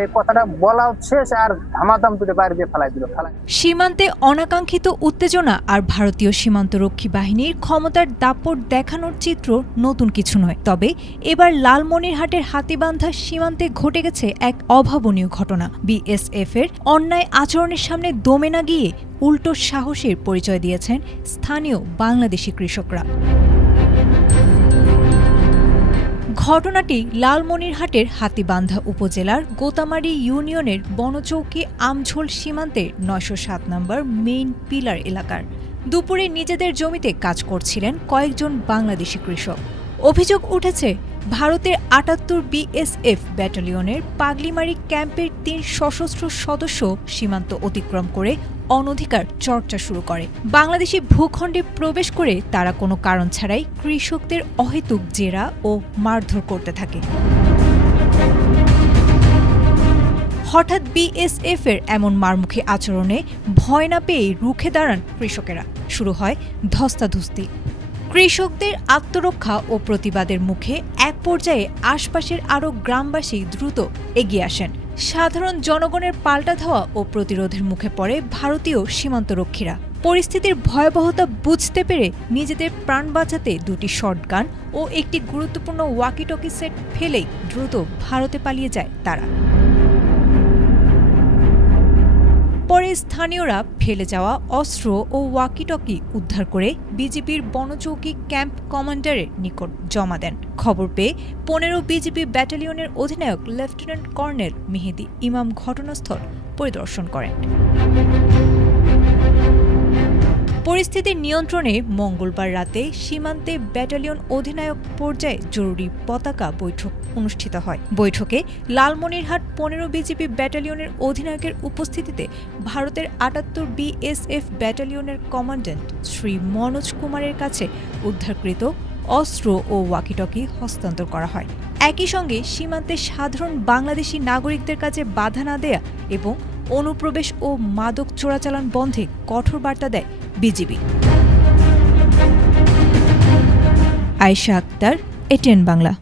এই কথাটা বলা শেষ আর ধামাধাম করে বাইরে দিয়ে ফেলাই দিল। সীমান্তে অনাকাঙ্ক্ষিত উত্তেজনা আর ভারতীয় সীমান্তরক্ষী বাহিনীর ক্ষমতার দাপট দেখানোর চিত্র নতুন কিছু নয়। তবে এবার লালমনিরহাটের হাতীবান্ধা সীমান্তে ঘটে গেছে এক অভাবনীয় ঘটনা। বিএসএফ এর অন্যায় আচরণের সামনে দমে না গিয়ে উল্টো সাহসের পরিচয় দিয়েছেন স্থানীয় বাংলাদেশি কৃষকরা। ঘটনাটি লালমনিরহাটের হাতীবান্ধা উপজেলার গোতামারি ইউনিয়নের বনচৌকি আমঝোল সীমান্তের ৯০৭ নম্বর মেইন পিলার এলাকার। দুপুরে নিজেদের জমিতে কাজ করছিলেন কয়েকজন বাংলাদেশি কৃষক। অভিযোগ উঠেছে ভারতের ৭৮ বিএসএফ ব্যাটালিয়নের পাগলিমারি ক্যাম্পের ৩ সশস্ত্র সদস্য সীমান্ত অতিক্রম করে অনধিকার চর্চা শুরু করে। বাংলাদেশি ভূখণ্ডে প্রবেশ করে তারা কোনো কারণ ছাড়াই কৃষকদের অহেতুক জেরা ও মারধর করতে থাকে। হঠাৎ বিএসএফ এর এমন মারমুখী আচরণে ভয় না পেয়ে রুখে দাঁড়ান কৃষকেরা। শুরু হয় ধস্তাধস্তি। কৃষকদের আত্মরক্ষা ও প্রতিবাদের মুখে এক পর্যায়ে আশপাশের আরও গ্রামবাসী দ্রুত এগিয়ে আসেন। সাধারণ জনগণের পাল্টা ধাওয়া ও প্রতিরোধের মুখে পড়ে ভারতীয় সীমান্তরক্ষীরা। পরিস্থিতির ভয়াবহতা বুঝতে পেরে নিজেদের প্রাণ বাঁচাতে দুটি শটগান ও একটি গুরুত্বপূর্ণ ওয়াকিটকি সেট ফেলেই দ্রুত ভারতে পালিয়ে যায় তারা। পরে স্থানীয়রা ফেলে যাওয়া অস্ত্র ও ওয়াকিটকি উদ্ধার করে বিজিবির বনচৌকি ক্যাম্প কমান্ডারের নিকট জমা দেন। খবর পেয়ে ১৫ বিজিবি ব্যাটালিয়নের অধিনায়ক লেফটেন্যান্ট কর্নেল মেহেদি ইমাম ঘটনাস্থল পরিদর্শন করেন। পরিস্থিতি নিয়ন্ত্রণে মঙ্গলবার রাতে সীমান্তে ব্যাটালিয়ন অধিনায়ক পর্যায়ে জরুরি পতাকা বৈঠক অনুষ্ঠিত হয়। বৈঠকে লালমনিরহাট ১৫ বিজিবি ব্যাটালিয়নের অধিনায়কের উপস্থিতিতে ভারতের ৭৮ বিএসএফ ব্যাটালিয়নের কমান্ড্যান্ট শ্রী মনোজ কুমারের কাছে উদ্ধারকৃত অস্ত্র ও ওয়াকিটকি হস্তান্তর করা হয়। একই সঙ্গে সীমান্তে সাধারণ বাংলাদেশি নাগরিকদের কাছে বাধা না দেয়া এবং অনুপ্রবেশ ও মাদক চোরাচালান বন্ধে কঠোর বার্তা দেয় বিজিবি। আয়েশা আক্তার, এটিএন বাংলা।